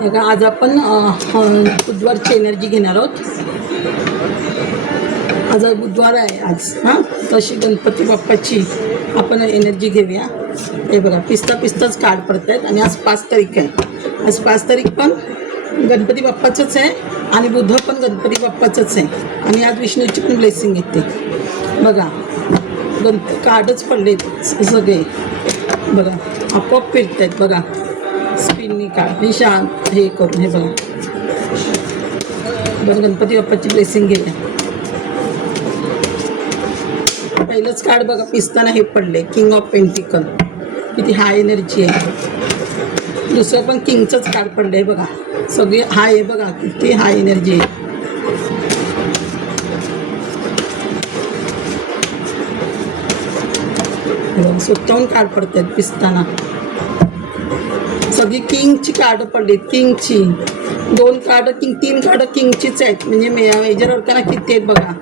बघा आज आपण बुधवारची एनर्जी घेणार आहोत. आज बुधवार आहे आज. तशी गणपती बाप्पाची आपण एनर्जी घेऊया. हे बघा पिस्ताच कार्ड पडत आहेत आणि आज 5 तारीख आहे. आज 5 तारीख पण गणपती बाप्पाचंच आहे आणि बुध पण गणपती बाप्पाचंच आहे आणि आज विष्णूची पण ब्लेसिंग येते. बघा कार्डच पडलेत सगळे. बघा आपोआप फिरत आहेत. बघा स्पिननी कार्ड हे शांत हे करून. हे बघा बरं गणपती बाप्पाची ब्लेसिंग घेऊया. पहिलंच कार्ड बघा पिस्ताना हे पडले किंग ऑफ पेंटिकल. किती हाय एनर्जी आहे. दुसरं पण किंगचंच कार्ड पडलं आहे बघा. सगळे हाय आहे बघा किती हाय एनर्जी आहे. स्वतःहून कार्ड पडत आहेत पिस्ताना. सगळी किंगची कार्ड पडलीत. किंगची 2 कार्ड किंग 3 कार्ड किंगचीच आहेत. म्हणजे मेजर अडकाना किती आहेत बघा.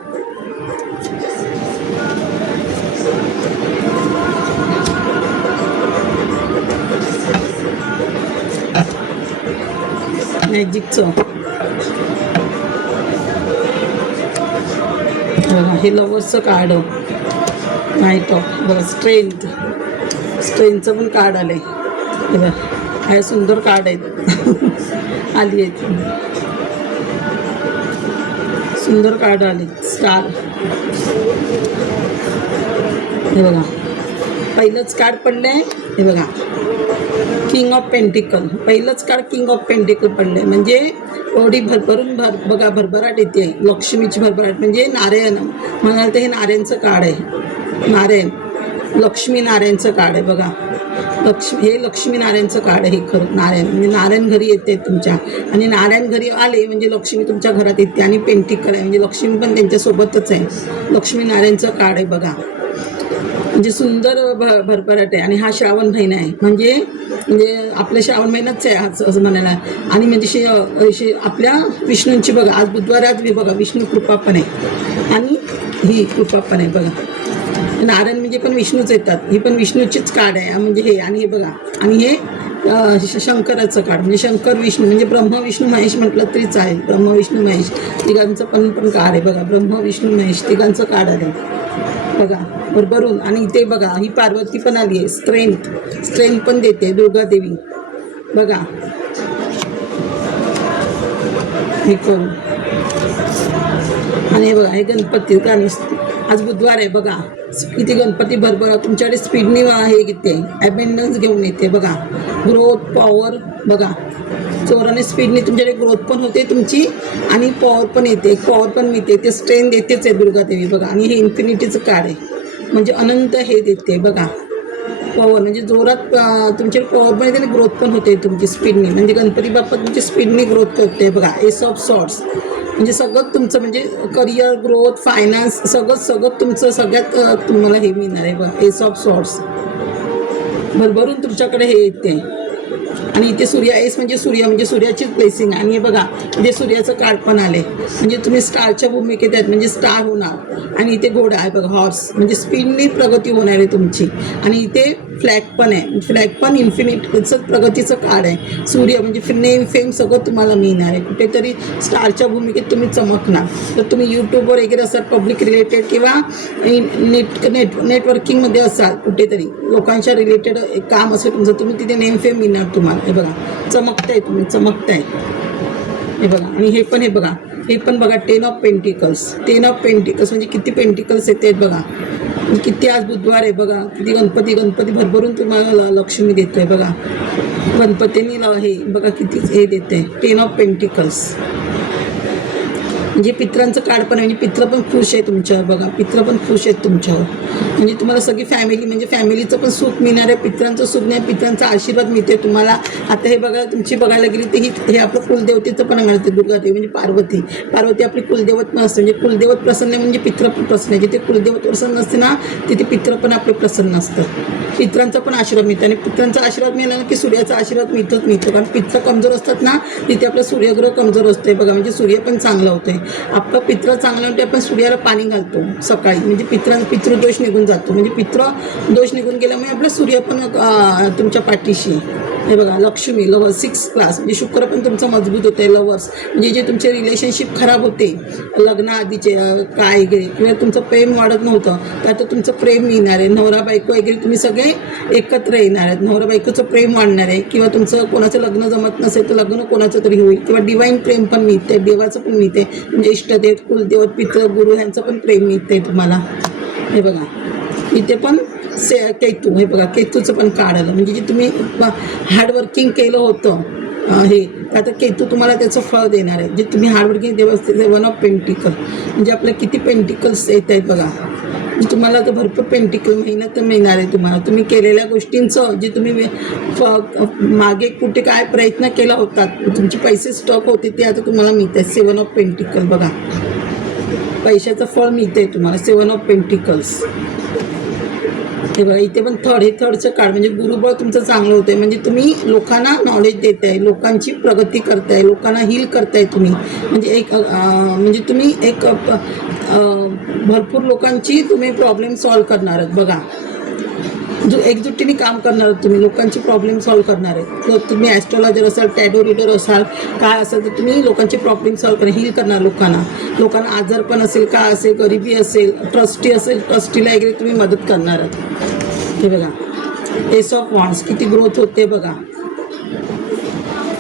मॅजिकचं बघा. हे लवर्सचं कार्ड नाईट ऑफ. बघा स्ट्रेंथचं पण कार्ड आलं आहे. बघा काय सुंदर कार्ड आहेत. आली आहेत सुंदर कार्ड आली. स्टार. हे बघा पहिलंच कार्ड पडलं आहे. हे बघा किंग ऑफ पेंटिकल. पहिलंच कार्ड किंग ऑफ पेंटिकल पडलं आहे. म्हणजे एवढी भरभरून बघा भरभराट येते. लक्ष्मीची भरभराट म्हणजे नारायण म्हणाल तर हे नारायणचं कार्ड आहे. नारायण लक्ष्मी नारायणचं कार्ड आहे. बघा हे लक्ष्मी नारायणचं कार्ड आहे. हे खरं नारायण म्हणजे नारायण घरी येते तुमच्या. आणि नारायण घरी आले म्हणजे लक्ष्मी तुमच्या घरात येते. आणि पेंटिकल आहे म्हणजे लक्ष्मी पण त्यांच्यासोबतच आहे. लक्ष्मी नारायणचं कार्ड आहे बघा. म्हणजे सुंदर भरभराट आहे. आणि हा श्रावण महिना आहे. म्हणजे आपल्या श्रावण महिनाच आहे आज असं म्हणायला. आणि म्हणजे आपल्या विष्णूंची बघा आज बुधवार. आज बघा विष्णू कृपा पण आहे आणि ही कृपा पण आहे बघा. नारायण म्हणजे पण विष्णूच येतात. ही पण विष्णूचीच कार्ड आहे. म्हणजे हे आणि हे बघा. आणि हे शंकराचं कार्ड म्हणजे शंकर विष्णू म्हणजे ब्रह्म विष्णू महेश म्हटलं तरीच आहे. ब्रह्म विष्णू महेश तिघांचं पण कार्ड आहे बघा. ब्रह्म विष्णू महेश तिघांचं कार्ड आहे बघा भरभरून. आणि इथे बघा ही पार्वती पण आली आहे. स्ट्रेंथ पण देते दुर्गा देवी बघा. हे करून आणि हे बघा हे गणपती आज बुधवार आहे बघा. किती गणपती भरभरा तुमच्याकडे स्पीडनी हे घेते. ॲबेंडन्स घेऊन येते बघा. ग्रोथ पॉवर बघा. जोराने स्पीडने तुमच्याकडे ग्रोथ पण होते तुमची आणि पॉवर पण येते. पॉवर पण मिळते. ते स्ट्रेंथ देतेच आहे दुर्गादेवी बघा. आणि हे इन्फिनिटीचं कार्ड आहे म्हणजे अनंत हे देते बघा. पॉवर म्हणजे जोरात तुमच्याकडे पॉवर पण येते आणि ग्रोथ पण होते तुमची स्पीडनी. म्हणजे गणपती बाप्पा तुमची स्पीडनी ग्रोथ करते बघा. एस ऑफ सॉर्ट्स म्हणजे सगळं तुमचं म्हणजे करिअर ग्रोथ फायनान्स सगळं तुमचं सगळ्यात तुम्हाला हे मिळणार आहे बघा. एस ऑफ सॉर्ट्स भरभरून तुमच्याकडे हे येते. आणि इथे एस म्हणजे सूर्याचीच ब्लेसिंग. आणि हे बघा इथे सूर्याचं कार्ड पण आले म्हणजे तुम्ही स्टारच्या भूमिकेत आहेत म्हणजे स्टार होणार. आणि इथे घोडा आहे बघा हॉर्स म्हणजे स्पीडनी प्रगती होणार आहे तुमची. आणि इथे फ्लॅग पण आहे. फ्लॅग पण इन्फिनिटचं प्रगतीचं कार्ड आहे. सूर्य म्हणजे नेम फेम सगळं तुम्हाला मिळणार आहे. कुठेतरी स्टारच्या भूमिकेत तुम्ही चमकणार. तर तुम्ही यूट्यूबवर वगैरे असाल पब्लिक रिलेटेड किंवा नेटवर्किंगमध्ये असाल कुठेतरी लोकांच्या रिलेटेड एक काम असेल तुमचं तुम्ही तिथे नेम फेम मिळणार तुम्हाला. हे बघा चमकताय तुम्ही चमकताय. हे बघा आणि हे बघा हे पण बघा 10 ऑफ पेंटिकल्स. 10 ऑफ पेंटिकल्स म्हणजे किती पेंटिकल्स येत आहेत बघा. किती आज बुधवार आहे बघा. किती गणपती भरभरून तुम्हाला लक्ष्मी देतोय बघा. गणपतींनी हे बघा किती हे देते. 10 ऑफ पेंटिकल्स म्हणजे पित्रांचं कार्ड पण आहे. म्हणजे पित्र पण खुश आहे तुमच्यावर बघा. पित्र पण खुश आहेत तुमच्यावर. म्हणजे तुम्हाला सगळी फॅमिली म्हणजे फॅमिलीचं पण सुख मिळणार आहे. पित्रांचं सुख नाही पित्रांचा आशीर्वाद मिळते तुम्हाला. आता हे बघा तुमची बघायला गेली तर हे आपलं कुलदेवतेचं पण अंगणते दुर्गादेवी म्हणजे पार्वती आपली कुलदेवत पण असते. म्हणजे कुलदेवत प्रसन्न म्हणजे पित्र पण प्रसन्न आहे. जिथे कुलदेवत प्रसन्न असते ना तिथे पित्र पण आपले प्रसन्न असतं. पित्रांचा पण आशीर्वाद मिळतो. आणि पित्रांचा आशीर्वाद मिळाला की सूर्याचा आशीर्वाद मिळतो. कारण पित्र कमजोर असतात ना तिथे आपलं सूर्यग्रह कमजोर असते बघा. म्हणजे सूर्य पण चांगला होतोय. आपलं पित्र चांगलं म्हणजे आपण सूर्याला पाणी घालतो सकाळी म्हणजे पितृदोष निघून जातो. म्हणजे पितृदोष निघून गेल्यामुळे आपलं सूर्य पण तुमच्या पाठीशी हे बघा लक्ष्मी लवर 6 क्लास म्हणजे शुक्र पण तुमचं मजबूत होतं आहे. लवर्स म्हणजे जे तुमचे रिलेशनशिप खराब होते लग्नाआधीचे काय वगैरे किंवा तुमचं प्रेम वाढत नव्हतं तर आता तुमचं प्रेम येणार आहे. नवरा बायको वगैरे तुम्ही सगळे एकत्र येणार आहेत. नवरा बायकोचं प्रेम वाढणार आहे किंवा तुमचं कोणाचं लग्न जमत नसेल तर लग्न कोणाचं तरी होईल किंवा डिवाईन प्रेम पण मिळते, देवाचं पण मिळते म्हणजे इष्टदेव कुलदेव पितृ गुरु ह्यांचं पण प्रेम मिळते तुम्हाला. हे बघा इथे पण केतू, हे बघा केतूचं पण कार्ड आलं म्हणजे जे तुम्ही हार्डवर्किंग केलं होतं हे आता केतू तुम्हाला त्याचं फळ देणार आहे. जे तुम्ही हार्डवर्किंग देवस्थित 1 ऑफ पेंटिकल म्हणजे आपल्या किती पेंटिकल्स येत आहेत बघा. तुम्हाला तर भरपूर पेंटिकल मेहनत मिळणार आहे तुम्हाला. तुम्ही केलेल्या गोष्टींचं जे तुम्ही मागे कुठे काय प्रयत्न केला होता तुमचे पैसे स्टॉक होते ते आता तुम्हाला मिळत आहे. 7 ऑफ पेंटिकल बघा पैशाचं फळ मिळतं आहे तुम्हाला 7 ऑफ पेंटिकल्स. हे बघा इथे पण थर्डचं कार्ड म्हणजे गुरुबळ तुमचं चांगलं होतं आहे म्हणजे तुम्ही लोकांना नॉलेज देत आहे, लोकांची प्रगती करताय, लोकांना हील करताय तुम्ही म्हणजे एक म्हणजे तुम्ही एक भरपूर लोकांची तुम्ही प्रॉब्लेम सॉल्व करणार आहात बघा. जो एकजुटीने काम करणार आहात तुम्ही लोकांची प्रॉब्लेम सॉल्व करणार आहेत. जर तुम्ही ॲस्ट्रॉलॉजर असाल, टॅरो रीडर असाल, काय असाल तर तुम्ही लोकांची प्रॉब्लेम सॉल्व करणार, हील करणार लोकांना आजारपण असेल, काय असेल, गरिबी असेल, ट्रस्टी असेल, ट्रस्टीला वगैरे तुम्ही मदत करणार आहात. हे बघा एस ऑफ वॉन्ड्स किती ग्रोथ होते बघा.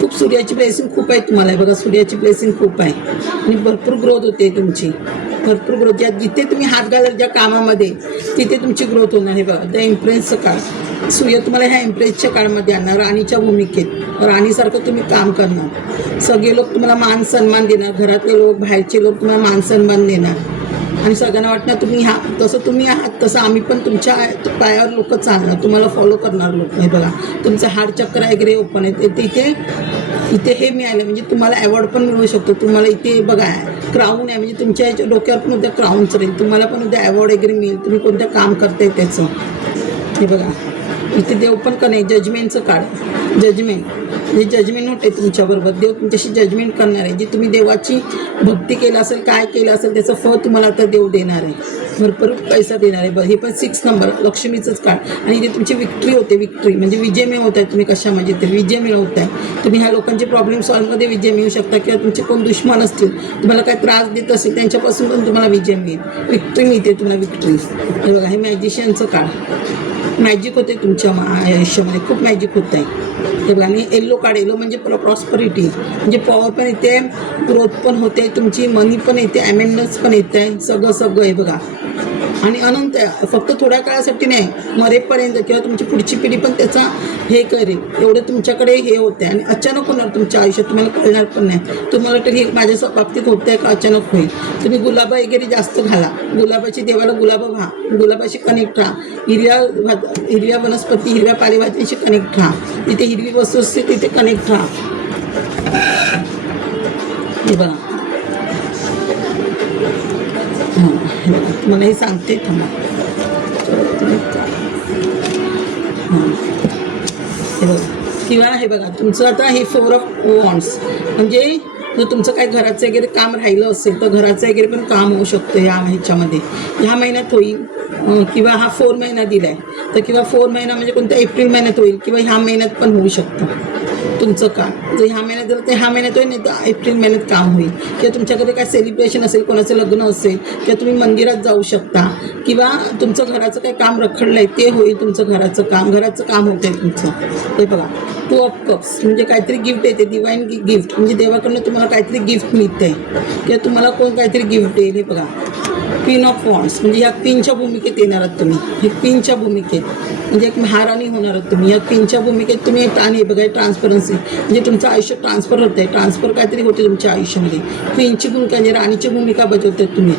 खूप सूर्याची ब्लेसिंग खूप आहे तुम्हाला. बघा सूर्याची ब्लेसिंग खूप आहे आणि भरपूर ग्रोथ होते तुमची, भरपूर ग्रोथ. जिथे तुम्ही हात घालाल ज्या कामामध्ये तिथे तुमची ग्रोथ होणार. हे बघा द इम्प्रेसचं काळ सूर्य तुम्हाला ह्या इम्प्रेसच्या काळामध्ये आणणार. राणीच्या भूमिकेत राणीसारखं तुम्ही काम करणार. सगळे लोक तुम्हाला मान सन्मान देणार, घरातले लोक बाहेरचे लोक तुम्हाला मान सन्मान देणार आणि सगळ्यांना वाटणार तुम्ही तसं तुम्ही आहात तसं आम्ही पण तुमच्या पायावर लोक चालणार, तुम्हाला फॉलो करणार लोक. हे बघा तुमचं हार्ट चक्र वगैरे ओपन आहे. इथे हे मिळालं म्हणजे तुम्हाला अवॉर्ड पण मिळू शकतो. तुम्हाला इथे बघा क्राऊन आहे म्हणजे तुमच्या डोक्यावर पण उद्या क्राऊनच राहील. तुम्हाला पण उद्या अवॉर्ड वगैरे मिळेल तुम्ही कोणतं काम करताय त्याचं. हे बघा इथे देव पण का नाही जजमेंटचं काढ. जजमेंट म्हणजे जजमेंट होते तुमच्याबरोबर. देव तुमच्याशी जजमेंट करणार आहे. जी तुम्ही देवाची भक्ती केलं असेल, काय केलं असेल त्याचं फळ तुम्हाला आता देव देणार आहे. भरपूर पैसा देणार आहे. हे पण 6 नंबर लक्ष्मीचंच काळ आणि इथे तुमची विक्ट्री होते. विक्ट्री म्हणजे विजय मिळवत आहे तुम्ही कशामध्ये ते विजय मिळवत आहे तुम्ही. ह्या लोकांचे प्रॉब्लेम सॉल्वमध्ये विजय मिळू शकता किंवा तुमचे कोण दुश्मन असतील तुम्हाला काय त्रास देत असेल त्यांच्यापासून पण तुम्हाला विजय मिळेल. विक्ट्री मिळते तुम्हाला विक्ट्री. हे बघा हे मॅजिशियनचं काळ. मॅजिक होते तुमच्या आयुष्यामध्ये खूप मॅजिक होत आहे. हे बघा आणि येल्लो कार्ड येलो म्हणजे प्रॉस्परिटी म्हणजे पॉवर पण येते, ग्रोथ पण होते तुमची, मनी पण येते, अमेंडन्स पण येत आहे, सगळं हे बघा. आणि अनंत फक्त थोड्या काळासाठी नाही मरेपर्यंत किंवा तुमची पुढची पिढी पण त्याचा हे करेल एवढं तुमच्याकडे हे होते. आणि अचानक होणार तुमच्या आयुष्यात तुम्हाला कळणार पण नाही. तुम्हाला वाटतं हे माझ्या बाबतीत होतं आहे का अचानक होईल. तुम्ही गुलाबा वगैरे जास्त घाला, गुलाबाची देवाला गुलाब व्हा, गुलाबाशी कनेक्ट राहा, हिरव्या वनस्पती हिरव्या पालेभाज्यांशी कनेक्ट राहा, तिथे हिरवी वस्तू असते तिथे कनेक्ट राहा. हे बघा मला हे सांगते थांबा. हे बघा किंवा हे बघा तुमचं आता हे 4 ऑफ वॉन्ड्स म्हणजे जर तुमचं काय घराचं वगैरे काम राहिलं असेल तर घराचं वगैरे पण काम होऊ शकतं ह्याच्यामध्ये. ह्या महिन्यात होईल किंवा हा 4 महिना दिला आहे तर किंवा 4 महिना म्हणजे कोणत्या एप्रिल महिन्यात होईल किंवा ह्या महिन्यात पण होऊ शकतं तुमचं काम. जर ह्या महिन्यात झालं तर ह्या महिन्यात होईल नाही तर एप्रिल महिन्यात काम होईल. किंवा तुमच्याकडे काय सेलिब्रेशन असेल, कोणाचं लग्न असेल किंवा तुम्ही मंदिरात जाऊ शकता किंवा तुमचं घराचं काही काम रखडलं आहे ते होईल. तुमचं घराचं काम होतं आहे तुमचं. हे बघा 2 ऑफ कप्स म्हणजे काहीतरी गिफ्ट येते, डिवाईन गिफ्ट म्हणजे देवाकडनं तुम्हाला काहीतरी गिफ्ट मिळते किंवा तुम्हाला कोण काहीतरी गिफ्ट येईल. हे बघा क्वीन ऑफ वॉन्ड्स म्हणजे ह्या क्वीनच्या भूमिकेत येणार आहात तुम्ही. हे क्वीनच्या भूमिकेत म्हणजे एक महाराणी होणार आहात तुम्ही. या क्वीनच्या भूमिकेत तुम्ही एक आणि बघा ट्रान्सपरन्सी म्हणजे तुमचं आयुष्य ट्रान्सफर होतं आहे, ट्रान्सफर काहीतरी होते तुमच्या आयुष्यामध्ये. क्वीनची भूमिका म्हणजे राणीची भूमिका बजावतात तुम्ही,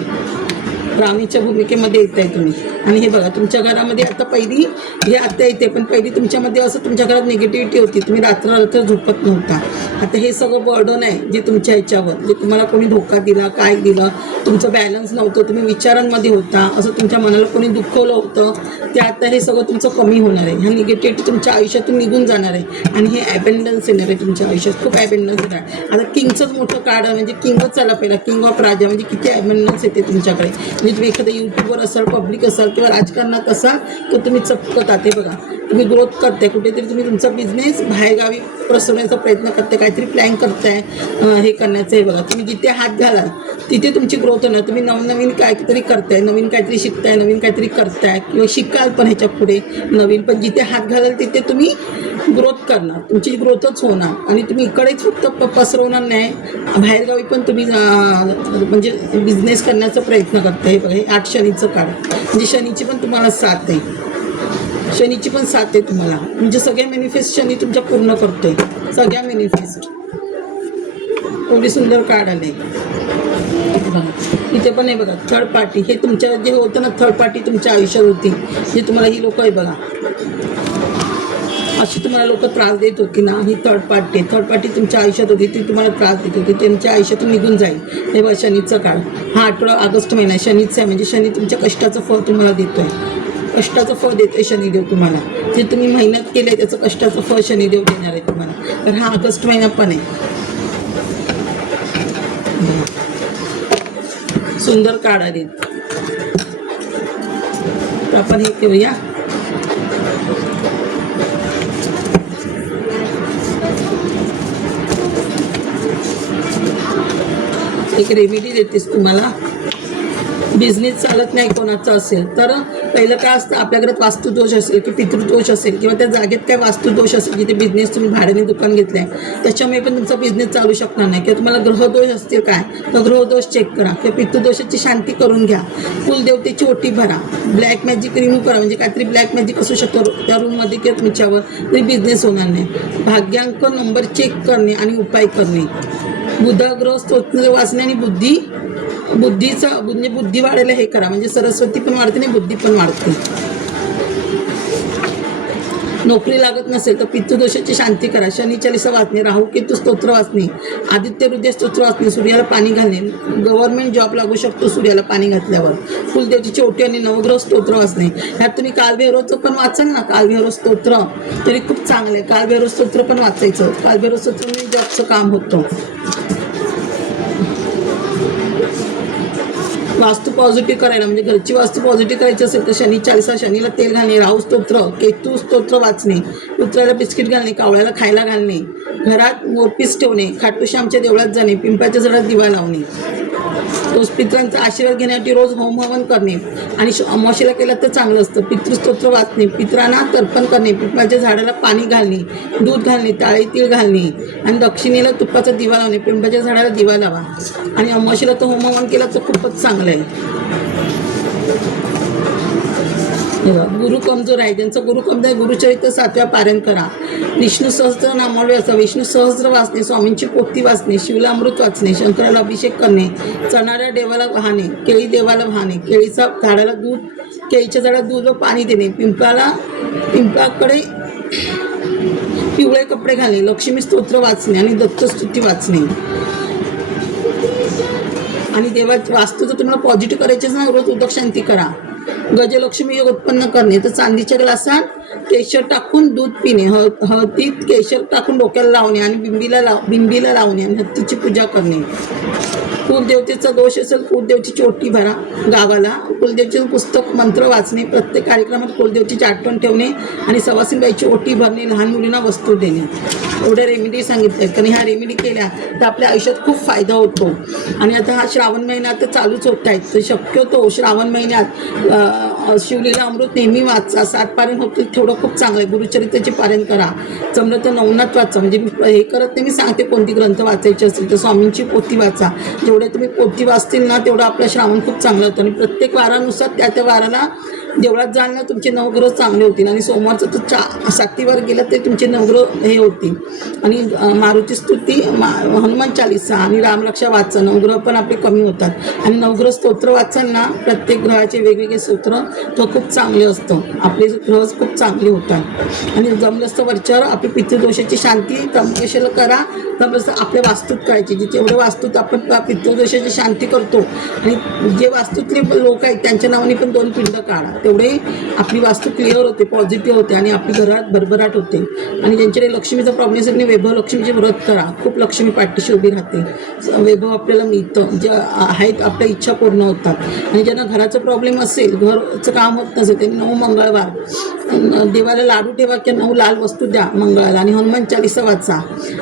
राणीच्या भूमिकेमध्ये येत आहे तुम्ही. आणि हे बघा तुमच्या घरामध्ये आता पहिली हे आता येते पण पहिली तुमच्यामध्ये असं तुमच्या घरात निगेटिव्हिटी होती, तुम्ही रात्र झोपत नव्हता. आता हे सगळं बर्डन आहे जे तुमच्या ह्याच्यावर जे तुम्हाला कोणी धोका दिला, काय दिलं, तुमचं बॅलन्स नव्हतं, तुम्ही विचारांमध्ये होता, असं तुमच्या मनाला कोणी दुखवलं होतं ते आता हे सगळं तुमचं कमी होणार आहे. ह्या निगेटिव्हिटी तुमच्या आयुष्यातून निघून जाणार आहे आणि हे ॲबेंडन्स येणार आहे तुमच्या आयुष्यात. खूप ॲबेंडन्स येणार. आता किंगचंच मोठं कार्ड म्हणजे किंगच चाला पहिला किंग ऑफ राजा म्हणजे किती ॲबेंडन्स येते तुमच्याकडे. म्हणजे तुम्ही एखाद्या यूट्यूबवर असाल, पब्लिक असाल किंवा राजकारणात असाल तर तुम्ही चपकतात. हे बघा तुम्ही ग्रोथ करताय, कुठेतरी तुम्ही तुमचा बिझनेस बाहेरगावी प्रसवण्याचा प्रयत्न करताय, काहीतरी प्लॅन करताय हे करण्याचं. हे बघा, तुम्ही जिथे हात घालाल तिथे तुमची ग्रोथ होणार. तुम्ही नवनवीन काहीतरी करताय, नवीन काहीतरी शिकताय, नवीन काहीतरी करताय किंवा शिकाल पण ह्याच्या पुढे नवीन. पण जिथे हात घालाल तिथे तुम्ही ग्रोथ करणार, तुमची ग्रोथच होणार. आणि तुम्ही इकडेच फक्त पसरवणार नाही, बाहेरगावी पण तुम्ही म्हणजे बिझनेस करण्याचा प्रयत्न करताय. हे बघा, हे 8 शनीचं काढ, म्हणजे शनीची पण तुम्हाला साथ आहे, शनीची पण साथ आहे तुम्हाला. म्हणजे सगळ्या मॅनिफेस्ट शनी तुमच्या पूर्ण करतोय, सगळ्या मॅनिफेस्ट. एवढी सुंदर कार्ड आले बघा. इथे पण आहे बघा, थर्ड पार्टी. हे तुमच्या जे होतं ना, थर्ड पार्टी तुमच्या आयुष्यात होती, जे तुम्हाला ही लोक आहे बघा, अशी तुम्हाला लोक त्रास देत होती ना, ही थर्ड पार्टी तुमच्या आयुष्यात होती, ती तुम्हाला त्रास देत होती, तुमच्या आयुष्यातून निघून जाईल. हे बघा, शनीचं काळ. हा 8 ऑगस्ट महिना शनीचा आहे, म्हणजे शनी तुमच्या कष्टाचं फळ तुम्हाला देतो आहे, कष्टाचं फळ देते शनिदेव तुम्हाला. जे तुम्ही मेहनत केली आहे त्याचं कष्टाचं फळ शनिदेव देणार आहे तुम्हाला. तर हा ऑगस्ट महिना पण आहे. सुंदर काढ आले. तर आपण हे करूया. एक रेमेडी देतेस तुम्हाला. बिझनेस चालत नाही कोणाचा असेल तर पहिलं काय असतं, आपल्या घरात वास्तुदोष असेल की पितृदोष असेल किंवा त्या जागेत काय वास्तुदोष असेल, जिथे बिझनेस तुम्ही भाड्याने दुकान घेतलं आहे त्याच्यामुळे पण तुमचा बिझनेस चालू शकणार नाही. किंवा तुम्हाला ग्रहदोष असतील काय, तर ग्रहदोष चेक करा किंवा पितृदोषाची शांती करून घ्या. कुलदेवतेची ओटी भरा, ब्लॅक मॅजिक रिमूव्ह करा, म्हणजे काहीतरी ब्लॅक मॅजिक असू शकतं त्या रूममध्ये किंवा तुमच्यावर, तरी बिझनेस होणार नाही. भाग्यांक नंबर चेक करणे आणि उपाय करणे. बुधग्रह स्तोत्र वाचणे आणि म्हणजे बुद्धी वाढायला हे करा, म्हणजे सरस्वती पण वाढते आणि बुद्धी पण वाढते. नोकरी लागत नसेल तर पितृदोषाची शांती करा, शनी चालीसा वाचणे, राहू केतू स्तोत्र वाचणे, आदित्य हृदय स्तोत्र वाचणे, सूर्याला पाणी घालणे. गव्हर्नमेंट जॉब लागू शकतो सूर्याला पाणी घातल्यावर. कुलदेवची ओटी आणि नवग्रह स्तोत्र वाचणे. ह्यात तुम्ही कालभैरवचं पण वाचाल ना, कालभैरव स्तोत्र तरी खूप चांगलं आहे. कालभैरव स्तोत्र पण वाचायचं, कालभैरव स्तोत्राने जॉबचं काम होतं. वास्तू पॉझिटिव्ह करायला, म्हणजे घरची वास्तू पॉझिटिव्ह करायची असेल तर शनी चालीसा, शनीला तेल घालणे, राहू स्तोत्र, केतू स्तोत्र वाचणे, कुत्र्याला बिस्किट घालणे, कावळ्याला खायला घालणे, घरात मोरपीस ठेवणे, खाटूश्यामच्या देवळात जाणे, पिंपळाच्या झाडात दिवा लावणे, रोज पितरांचा आशीर्वाद घेण्यासाठी रोज होम हवन करणे. आणि अमावस्येला केलं तर चांगलं असतं. पितृस्तोत्र वाचणे, पितरांना तर्पण करणे, पिंपळाच्या झाडाला पाणी घालणे, दूध घालणे, ताळे तीळ घालणे आणि दक्षिणेला तुपाचा दिवा लावणे. पिंपळाच्या झाडाला दिवा लावा आणि अमावस्येला तर होम हवन केलं तर खूपच चांगलं आहे. गुरु कमजोर आहे, ज्यांचा गुरु कमजोर आहे गुरुचरित्र 7व्या पारायण करा. विष्णू सहस्त्र नामावली असा, विष्णू सहस्त्र वाचणे, स्वामींची पोथी वाचणे, शिवला अमृत वाचणे, शंकराला अभिषेक करणे, चणाऱ्या देवाला वाहणे, केळी देवाला वाहणे, केळीचा झाडाला दूध, केळीच्या झाडाला दूध व पाणी देणे, पिंपळाकडे पिवळे कपडे घालणे, लक्ष्मी स्तोत्र वाचणे आणि दत्तस्तुती वाचणे. आणि देवाची वास्तू जर तुम्हाला पॉझिटिव्ह करायचीच ना, रोज उदक शांती करा. गजलक्ष्मी योग उत्पन्न करणे, तर चांदीच्या ग्लासात केशर टाकून दूध पिणे, हळदीत केशर टाकून डोक्याला लावणे आणि बिंबीला लावणे आणि हत्तीची पूजा करणे. कुलदेवतेचा दोष असेल कुलदेवतेची ओटी भरा गावाला. कुलदेवतेचं पुस्तक मंत्र वाचणे, प्रत्येक कार्यक्रमात कुलदेवतेची आठवण ठेवणे आणि सवासीनबाईची ओटी भरणे, लहान मुलींना वस्तू देणे. एवढ्या रेमेडी सांगितल्या आहेत, कारण ह्या रेमेडी केल्या तर आपल्या आयुष्यात खूप फायदा होतो. आणि आता हा श्रावण महिना तर चालूच होत आहेत, तर शक्यतो श्रावण महिन्यात शिवलीला अमृत नेहमी वाचा. 7 पारायण होतील तेवढं खूप चांगलं आहे. गुरुचरित्राचे पारायण करा, जमलं तर नवनाथ वाचा. म्हणजे मी हे करत नाही, मी सांगते कोणती ग्रंथ वाचायची असतील तर स्वामींची पोथी वाचा. जेवढे तुम्ही पोथी वाचतील ना तेवढं आपलं श्रावण खूप चांगलं होतं. आणि प्रत्येक वारानुसार त्या वाराला देवळात जाल ना तुमचे नवग्रह चांगले होतील. आणि सोमवारचं तर 7 वार गेलं ते तुमचे नवग्रह हे होतील. आणि मारुती स्तुती, हनुमान चालीसा आणि रामरक्षा वाचा, नवग्रह पण आपले कमी होतात. आणि नवग्रह स्तोत्र वाचाल ना, प्रत्येक ग्रहाचे वेगवेगळे स्तोत्र तो खूप चांगले असतं, आपले ग्रह खूप चांगले होतात. आणि जमलंच वरच्यावर आपली पितृदोषाची शांती त्र्यंबकेश्वरला करा. जमलंच आपल्या वास्तूत करायची, जिथे एवढे वास्तूत आपण पितृदोषाची शांती करतो. आणि जे वास्तूतले लोक आहेत त्यांच्या नावाने पण 2 पिंड काढा. तेवढे आपली वास्तू क्लिअर होते, पॉझिटिव्ह होते आणि आपली घरात भरभराट होते. आणि ज्यांच्याकडे लक्ष्मीचा प्रॉब्लेम असेल त्यांनी वैभव लक्ष्मीचे व्रत करा, खूप लक्ष्मी पाठीशी उभी राहते, वैभव आपल्याला मिळतं, जे आहेत आपल्या इच्छा पूर्ण होतात. आणि ज्यांना घराचा प्रॉब्लेम असेल, घरचं काम होत नसेल, त्यांनी 9 मंगळवार देवाला लाडू ठेवा किंवा 9 लाल वस्तू द्या मंगळाला आणि हनुमान चालीसा वाचा.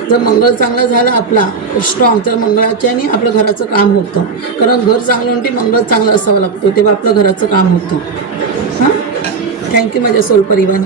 जर मंगळ चांगला झाला आपला स्ट्रॉंग, तर मंगळाच्या आणि आपलं घराचं काम होतं. कारण घर चांगलं म्हणजे मंगळ चांगला असावा लागतो, तेव्हा आपलं घराचं काम होतं. हां, थँक्यू माझ्या सोल परिवार.